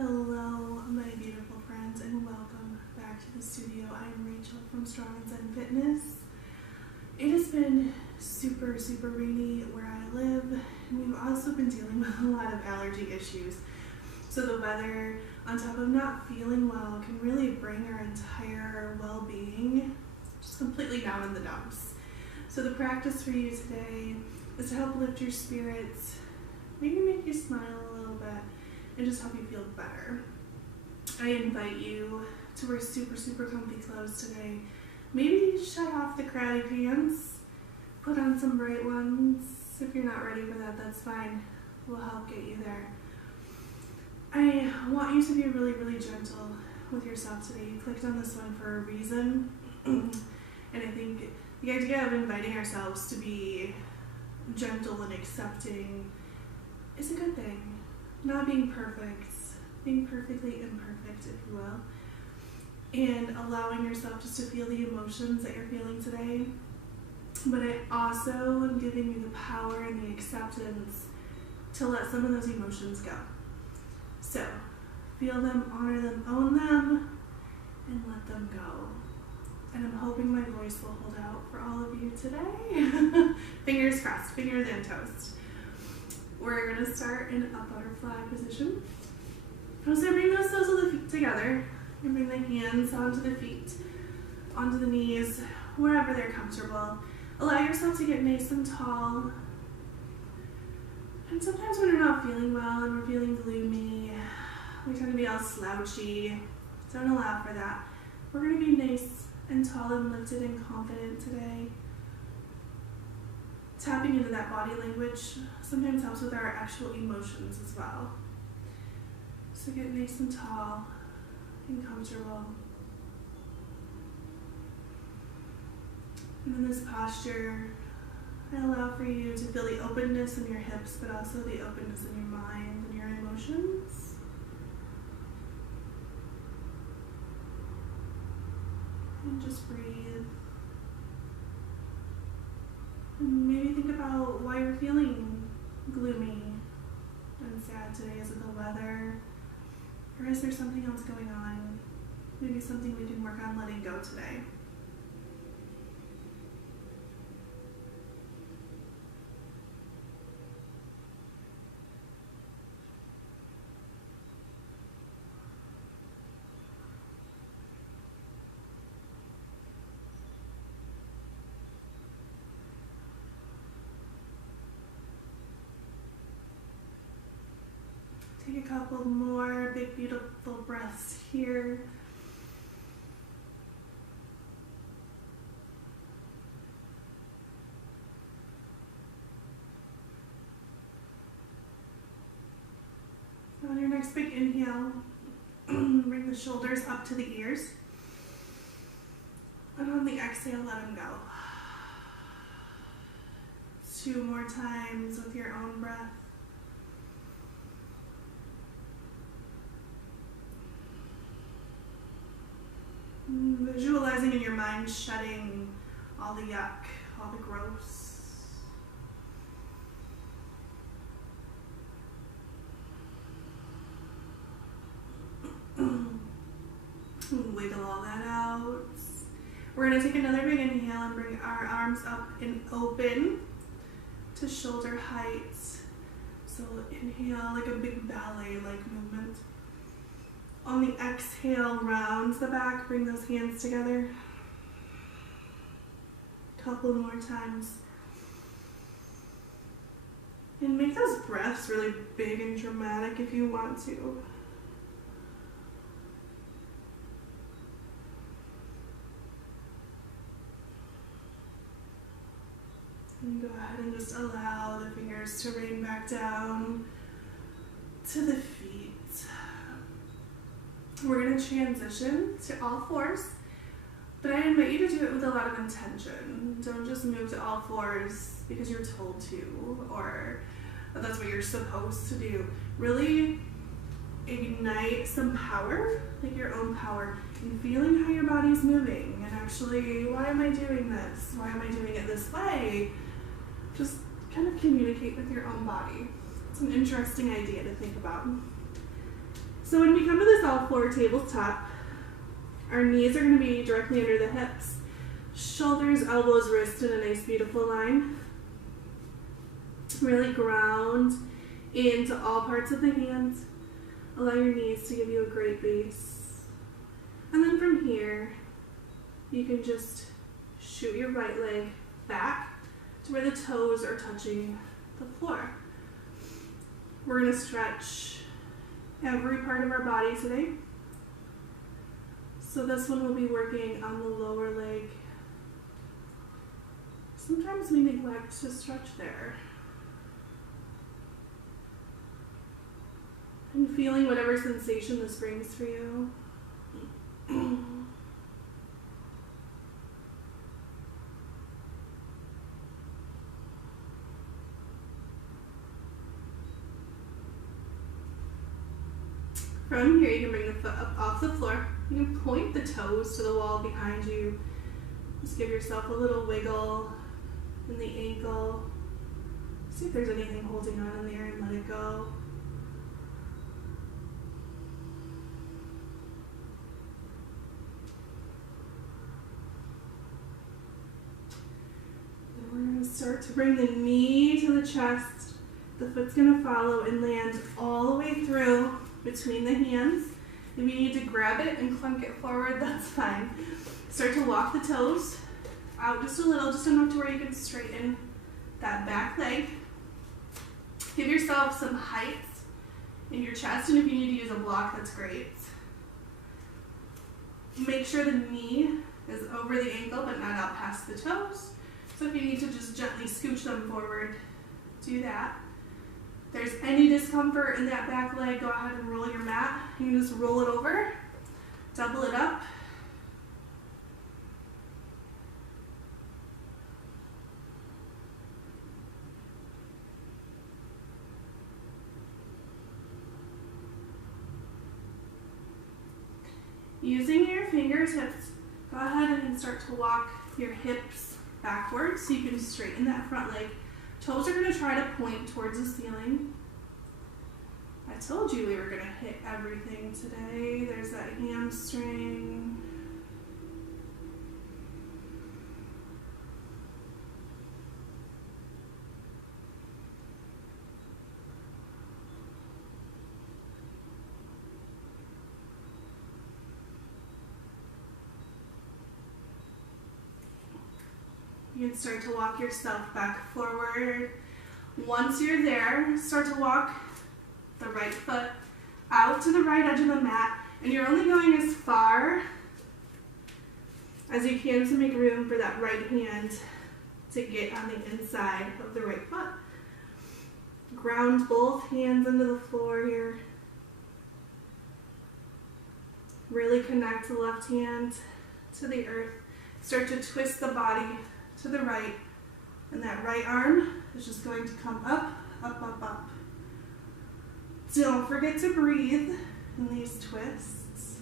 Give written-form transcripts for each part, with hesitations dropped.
Hello, my beautiful friends, and welcome back to the studio. I'm Rachel from Strong and Zen Fitness. It has been super rainy where I live, and we've also been dealing with a lot of allergy issues. So the weather, on top of not feeling well, can really bring our entire well-being just completely down in the dumps. So the practice for you today is to help lift your spirits, maybe make you smile a little bit, and just help you feel better. I invite you to wear super comfy clothes today. Maybe shut off the crowded pants, put on some bright ones. If you're not ready for that, that's fine. We'll help get you there. I want you to be really gentle with yourself today. You clicked on this one for a reason. And I think the idea of inviting ourselves to be gentle and accepting is a good thing. Not being perfect, being perfectly imperfect, if you will, and allowing yourself just to feel the emotions that you're feeling today. But I also am giving you the power and the acceptance to let some of those emotions go. So, feel them, honor them, own them, and let them go. And I'm hoping my voice will hold out for all of you today. Fingers crossed, fingers and toast. We're going to start in a butterfly position. So bring those soles of the feet together and bring the hands onto the feet, onto the knees, wherever they're comfortable. Allow yourself to get nice and tall. And sometimes when we're not feeling well and we're feeling gloomy, we tend to be all slouchy. Don't allow for that. We're going to be nice and tall and lifted and confident today. Tapping into that body language sometimes helps with our actual emotions as well. So get nice and tall and comfortable. And in this posture, I allow for you to feel the openness in your hips, but also the openness in your mind and your emotions. And just breathe. And maybe think about why you're feeling gloomy and sad today. Is it the weather? Or is there something else going on? Maybe something we can work on letting go today. Take a couple more big, beautiful breaths here. On your next big inhale, bring the shoulders up to the ears. And on the exhale, let them go. 2 more times with your own breath. Visualizing in your mind shedding all the yuck, all the gross. Wiggle all that out. We're going to take another big inhale and bring our arms up and open to shoulder height. So inhale like a big ballet-like movement. On the exhale, round the back, bring those hands together. Couple more times. And make those breaths really big and dramatic if you want to. And go ahead and just allow the fingers to rain back down to the feet. We're going to transition to all fours, but I invite you to do it with a lot of intention. Don't just move to all fours because you're told to, or that's what you're supposed to do. Really ignite some power, like your own power, in feeling how your body's moving, and actually, why am I doing this? Why am I doing it this way? Just kind of communicate with your own body. It's an interesting idea to think about. So when we come to this all floor tabletop, our knees are going to be directly under the hips. Shoulders, elbows, wrists in a nice beautiful line. Really ground into all parts of the hands. Allow your knees to give you a great base. And then from here, you can just shoot your right leg back to where the toes are touching the floor. We're going to stretch every part of our body today. So this one will be working on the lower leg. Sometimes we neglect to stretch there. And feeling whatever sensation this brings for you. From here, you can bring the foot up off the floor. You can point the toes to the wall behind you. Just give yourself a little wiggle in the ankle. See if there's anything holding on in there and let it go. Then we're going to start to bring the knee to the chest. The foot's going to follow and land all the way through between the hands. If you need to grab it and clunk it forward, that's fine. Start to walk the toes out just a little, just enough to where you can straighten that back leg. Give yourself some height in your chest, and if you need to use a block, that's great. Make sure the knee is over the ankle, but not out past the toes. So if you need to just gently scooch them forward, do that. If there's any discomfort in that back leg, go ahead and roll your mat. You can just roll it over, double it up. Using your fingertips, go ahead and start to walk your hips backwards so you can straighten that front leg. Toes are going to try to point towards the ceiling. I told you we were going to hit everything today. There's that hamstring. You can start to walk yourself back forward. Once you're there, start to walk the right foot out to the right edge of the mat, and you're only going as far as you can to make room for that right hand to get on the inside of the right foot. Ground both hands into the floor here. Really connect the left hand to the earth. Start to twist the body to the right, and that right arm is just going to come up, up, up, up. Don't forget to breathe in these twists.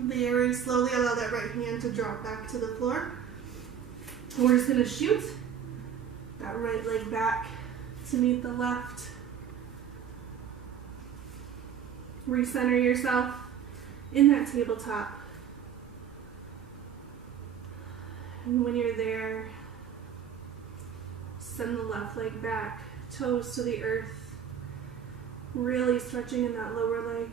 Very slowly allow that right hand to drop back to the floor. We're just going to shoot that right leg back to meet the left. Recenter yourself in that tabletop. And when you're there, send the left leg back, toes to the earth, really stretching in that lower leg.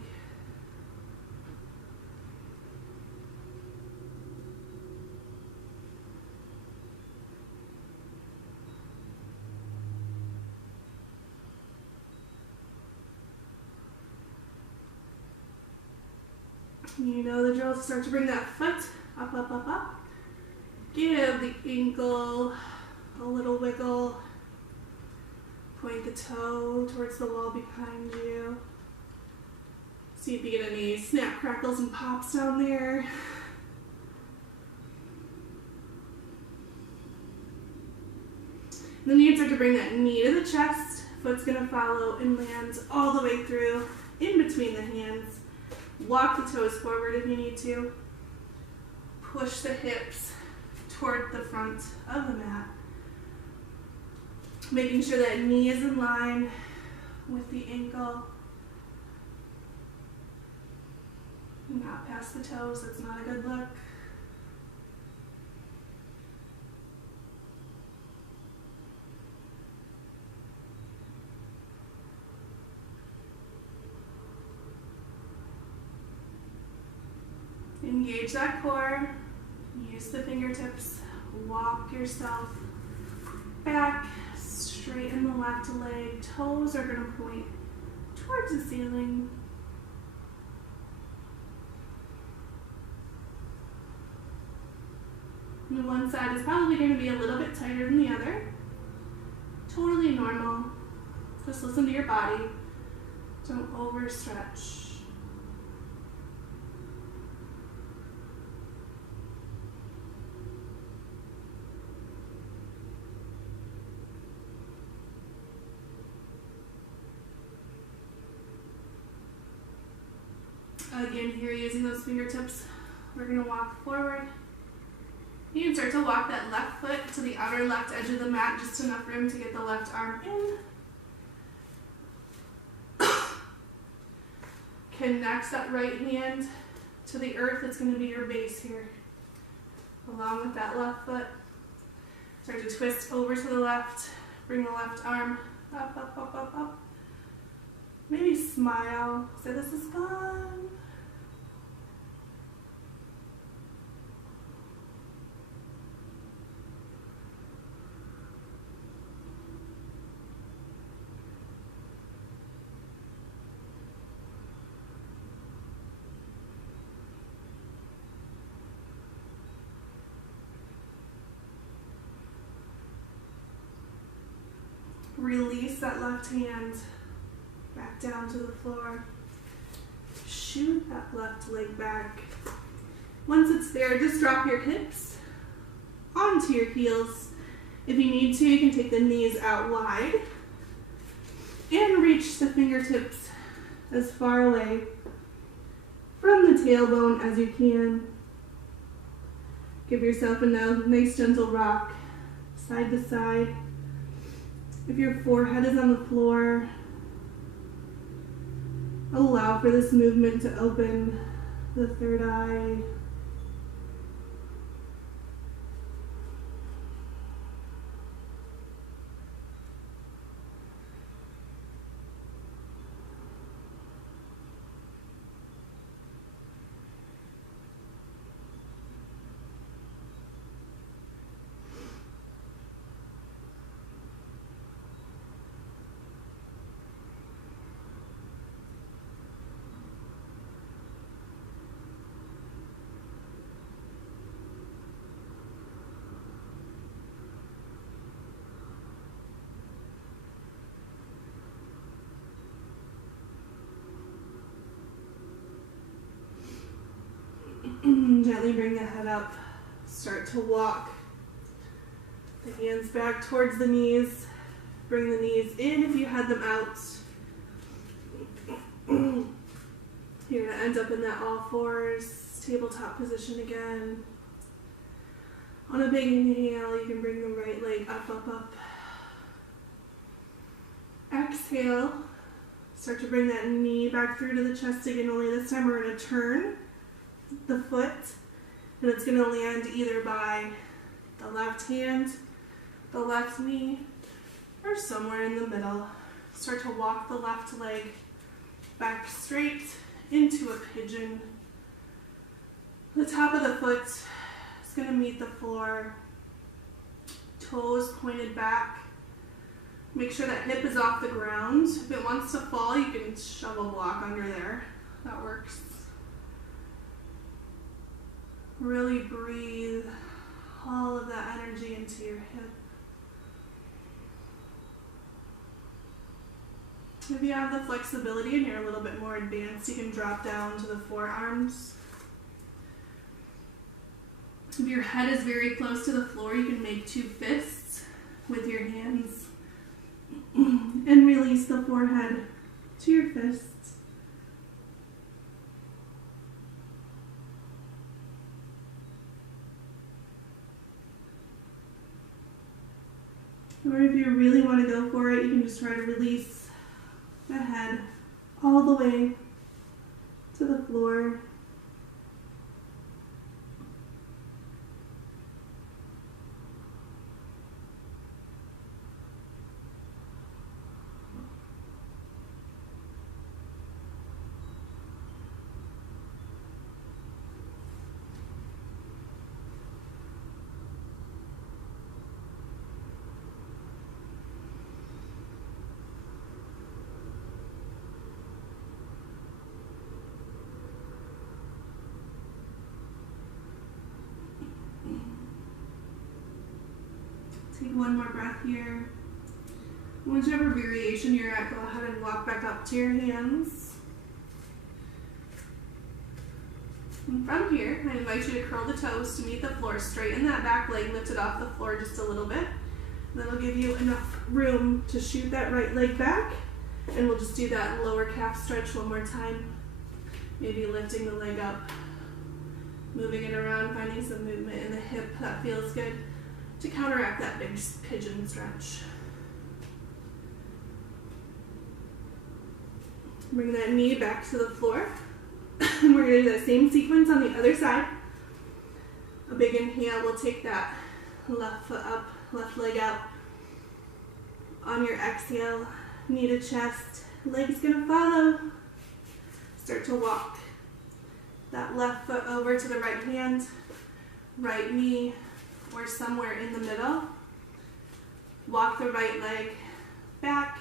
You know the drill. Start to bring that foot up, up, up, up. Give the ankle a little wiggle. Point the toe towards the wall behind you. See if you get any snap, crackles, and pops down there. And then you start to bring that knee to the chest. Foot's gonna follow and land all the way through in between the hands. Walk the toes forward if you need to. Push the hips toward the front of the mat. Making sure that knee is in line with the ankle. Not past the toes, that's not a good look. Engage that core. Use the fingertips. Walk yourself back. Straighten the left leg. Toes are going to point towards the ceiling. And one side is probably going to be a little bit tighter than the other. Totally normal. Just listen to your body. Don't overstretch. Again, here using those fingertips, we're going to walk forward. You can start to walk that left foot to the outer left edge of the mat, just enough room to get the left arm in. Connect that right hand to the earth. It's going to be your base here. Along with that left foot. Start to twist over to the left. Bring the left arm up, up, up, up, up. Maybe smile. Say this is fun. Release that left hand back down to the floor. Shoot that left leg back. Once it's there, just drop your hips onto your heels. If you need to, you can take the knees out wide and reach the fingertips as far away from the tailbone as you can. Give yourself a nice gentle rock side to side. If your forehead is on the floor, allow for this movement to open the third eye. Gently bring the head up. Start to walk the hands back towards the knees. Bring the knees in if you had them out. You're going to end up in that all fours, tabletop position again. On a big inhale, you can bring the right leg up, up, up. Exhale. Start to bring that knee back through to the chest again, only this time we're going to turn the foot, and it's going to land either by the left hand, the left knee, or somewhere in the middle. Start to walk the left leg back straight into a pigeon. The top of the foot is going to meet the floor, toes pointed back. Make sure that hip is off the ground. If it wants to fall, you can shove a block under there. That works. Really breathe all of that energy into your hip. If you have the flexibility and you're a little bit more advanced, you can drop down to the forearms. If your head is very close to the floor, you can make two fists with your hands And release the forehead to your fists. Or if you really want to go for it, you can just try to release the head all the way to the floor. Take one more breath here. Whichever variation you're at, go ahead and walk back up to your hands. And from here, I invite you to curl the toes to meet the floor. Straighten that back leg, lift it off the floor just a little bit. That'll give you enough room to shoot that right leg back. And we'll just do that lower calf stretch one more time. Maybe lifting the leg up, moving it around, finding some movement in the hip. That feels good to counteract that big pigeon stretch. Bring that knee back to the floor. And we're going to do that same sequence on the other side. A big inhale, we'll take that left foot up, left leg out. On your exhale, knee to chest, leg's going to follow. Start to walk that left foot over to the right hand, right knee, or somewhere in the middle. Walk the right leg back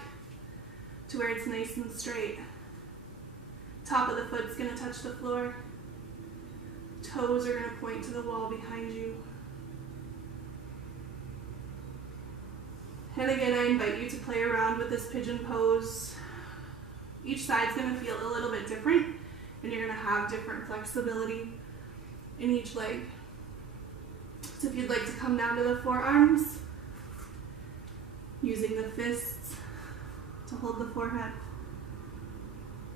to where it's nice and straight. Top of the foot's going to touch the floor. Toes are going to point to the wall behind you. And again, I invite you to play around with this pigeon pose. Each side's going to feel a little bit different, and you're going to have different flexibility in each leg. So if you'd like to come down to the forearms, using the fists to hold the forehead,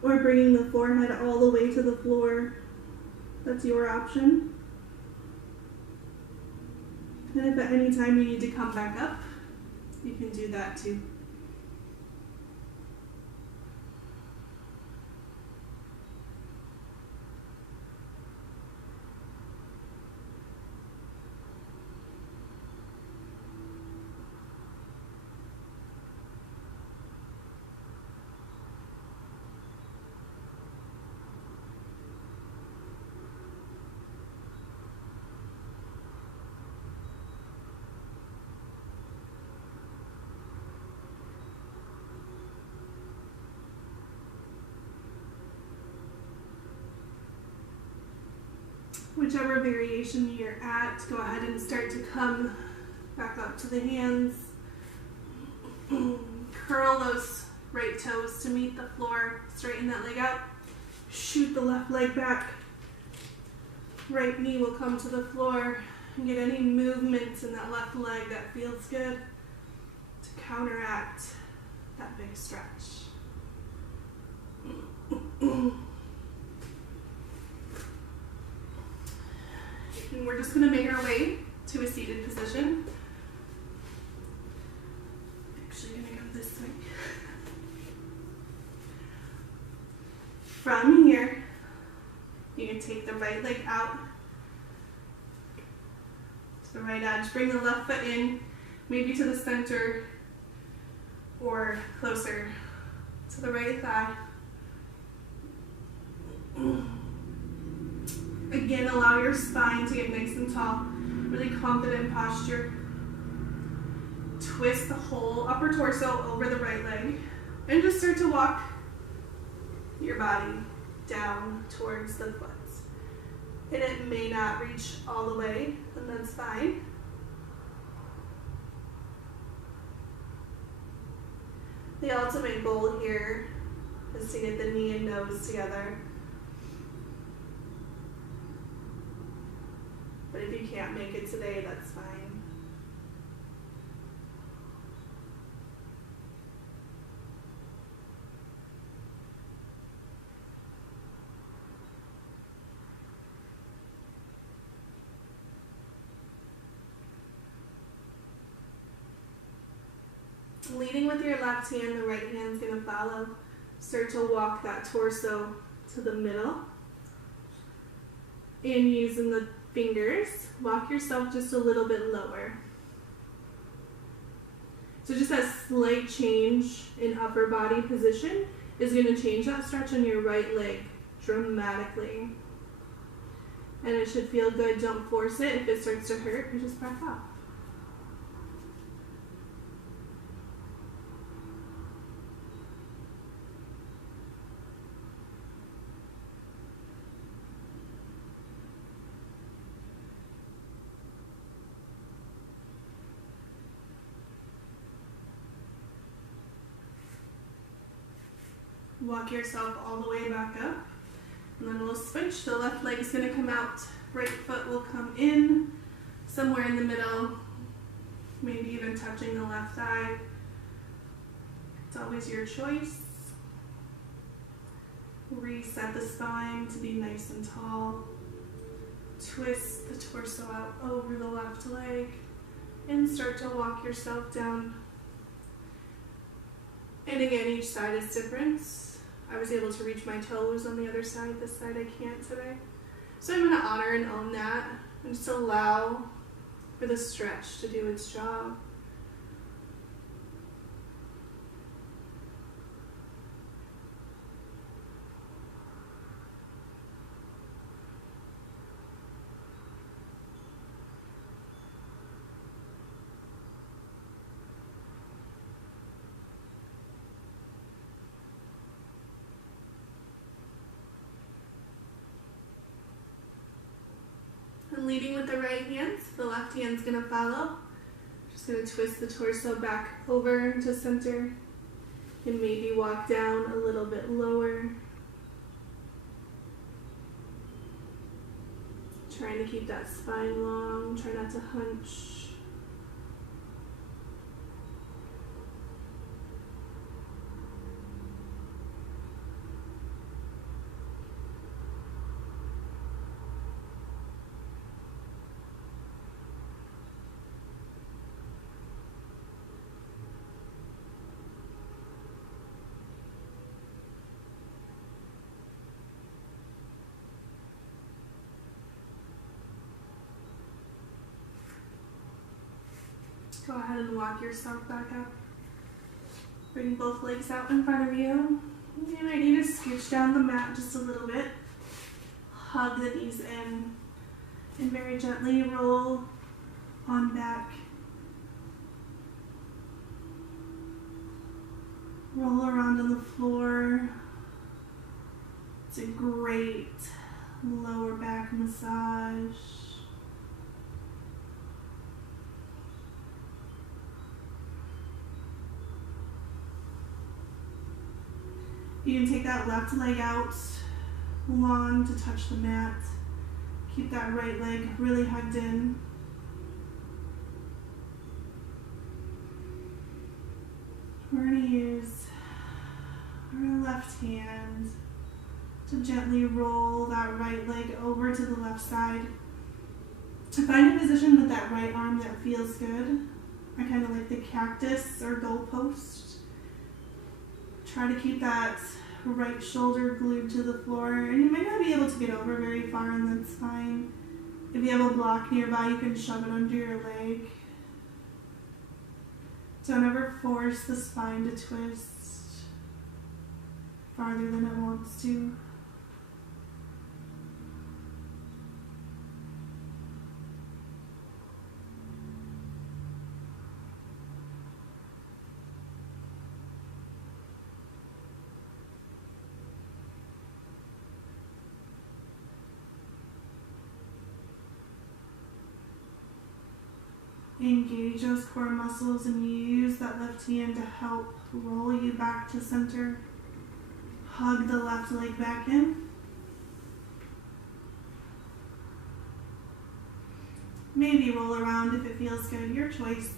or bringing the forehead all the way to the floor, that's your option. And if at any time you need to come back up, you can do that too. Whichever variation you're at, go ahead and start to come back up to the hands. Curl those right toes to meet the floor. Straighten that leg out. Shoot the left leg back. Right knee will come to the floor. And get any movement in that left leg that feels good to counteract that big stretch. And we're just going to make our way to a seated position. Actually going to go this way. From here, you can take the right leg out to the right edge. Bring the left foot in, maybe to the center or closer to the right thigh. Again, allow your spine to get nice and tall. Really confident posture. Twist the whole upper torso over the right leg. And just start to walk your body down towards the foot. And it may not reach all the way, and that's fine. The ultimate goal here is to get the knee and nose together. But if you can't make it today, that's fine. Leading with your left hand, the right hand's going to follow. Start to walk that torso to the middle. And using the fingers, walk yourself just a little bit lower. So just that slight change in upper body position is going to change that stretch on your right leg dramatically. And it should feel good. Don't force it. If it starts to hurt, you just back off. Walk yourself all the way back up, and then we'll switch. The left leg is going to come out, right foot will come in, somewhere in the middle, maybe even touching the left thigh. It's always your choice. Reset the spine to be nice and tall. Twist the torso out over the left leg, and start to walk yourself down. And again, each side is different. I was able to reach my toes on the other side. This side I can't today. So I'm going to honor and own that and just allow for the stretch to do its job. Leading with the right hand, the left hand's going to follow. Just going to twist the torso back over to center and maybe walk down a little bit lower. Trying to keep that spine long, try not to hunch. Go ahead and walk yourself back up. Bring both legs out in front of you. You might need to scooch down the mat just a little bit. Hug the knees in and very gently roll on back. Roll around on the floor. It's a great lower back massage. You can take that left leg out long to touch the mat. Keep that right leg really hugged in. We're going to use our left hand to gently roll that right leg over to the left side. To find a position with that right arm that feels good. I kind of like the cactus or goalpost. Try to keep that right shoulder glued to the floor, and you might not be able to get over very far, and that's fine. If you have a block nearby, you can shove it under your leg. Don't ever force the spine to twist farther than it wants to. Engage those core muscles and use that left hand to help roll you back to center. Hug the left leg back in. Maybe roll around if it feels good, your choice.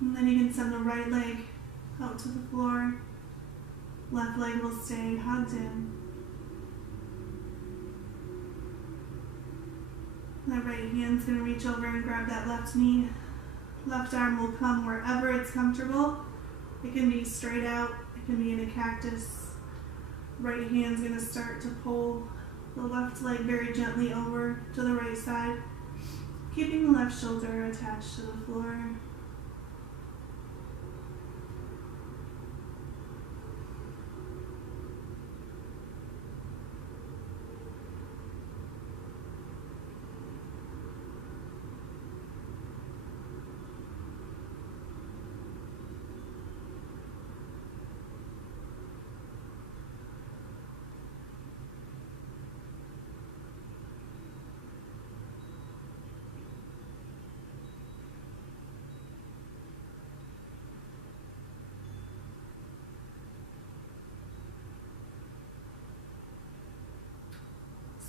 And then you can send the right leg out to the floor. Left leg will stay hugged in. That right hand's going to reach over and grab that left knee. Left arm will come wherever it's comfortable. It can be straight out, it can be in a cactus. Right hand's gonna start to pull the left leg very gently over to the right side, keeping the left shoulder attached to the floor.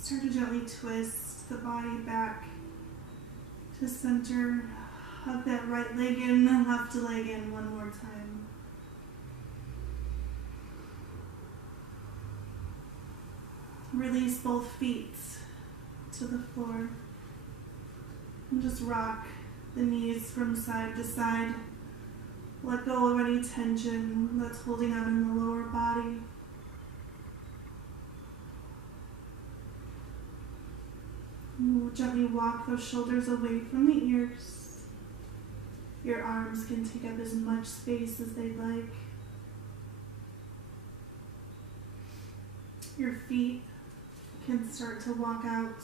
Start to gently twist the body back to center. Hug that right leg in and left leg in one more time. Release both feet to the floor. And just rock the knees from side to side. Let go of any tension that's holding on in the lower body. We'll gently walk those shoulders away from the ears. Your arms can take up as much space as they'd like. Your feet can start to walk out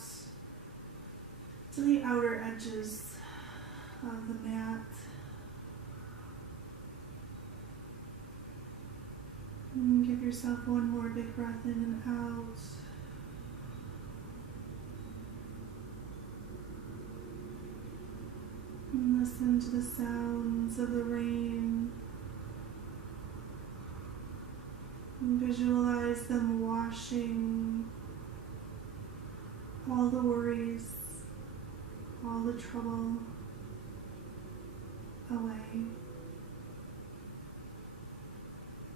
to the outer edges of the mat. And give yourself one more big breath in and out. And listen to the sounds of the rain. And visualize them washing all the worries, all the trouble away.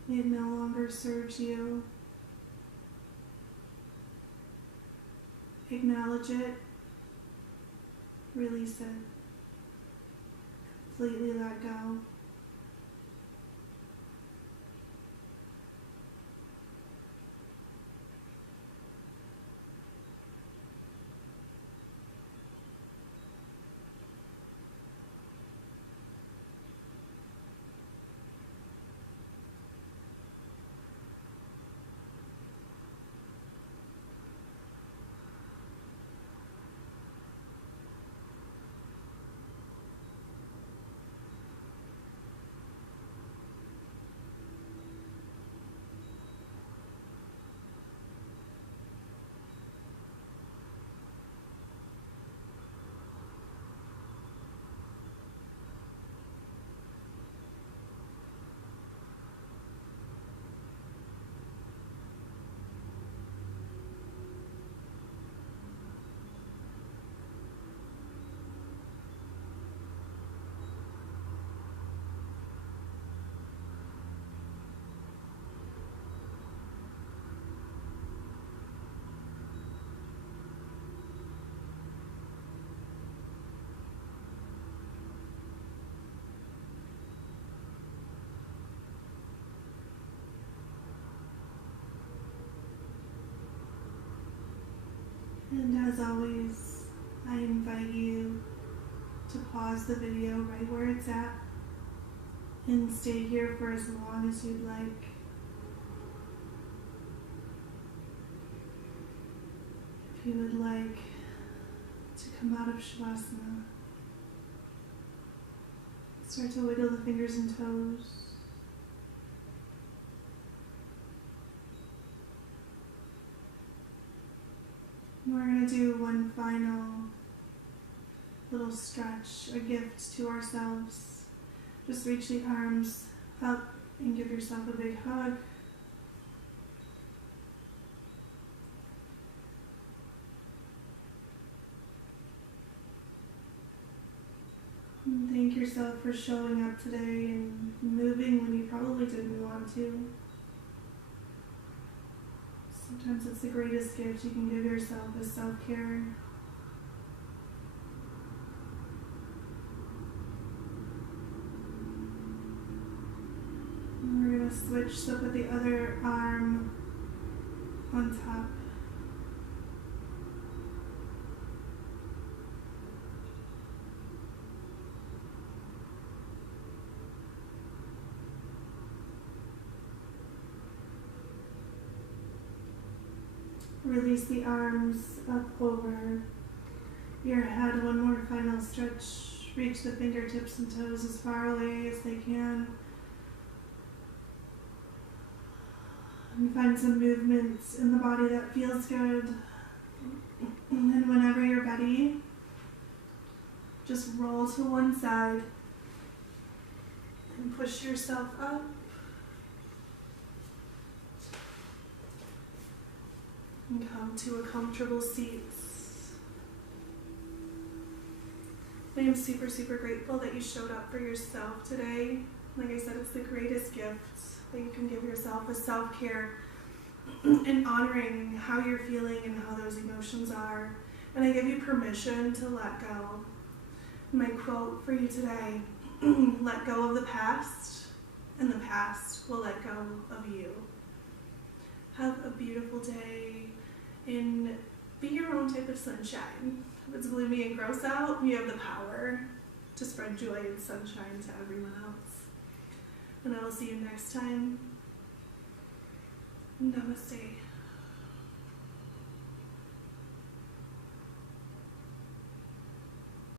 It no longer serves you. Acknowledge it. Release it. Completely let go. And as always, I invite you to pause the video right where it's at and stay here for as long as you'd like. If you would like to come out of Shavasana, start to wiggle the fingers and toes. We're going to do one final little stretch, a gift to ourselves. Just reach the arms up and give yourself a big hug. And thank yourself for showing up today and moving when you probably didn't want to. Sometimes it's the greatest gift you can give yourself is self-care. switch, so put the other arm on top. Release the arms up over your head. One more final stretch. Reach the fingertips and toes as far away as they can. And find some movements in the body that feels good. And then whenever you're ready, just roll to one side and push yourself up. And come to a comfortable seat. I am super, super grateful that you showed up for yourself today. Like I said, it's the greatest gift that you can give yourself, is self-care and honoring how you're feeling and how those emotions are. And I give you permission to let go. My quote for you today, let go of the past, and the past will let go of you. Have a beautiful day, and be your own type of sunshine. If it's gloomy and gross out, you have the power to spread joy and sunshine to everyone else. And I will see you next time. Namaste.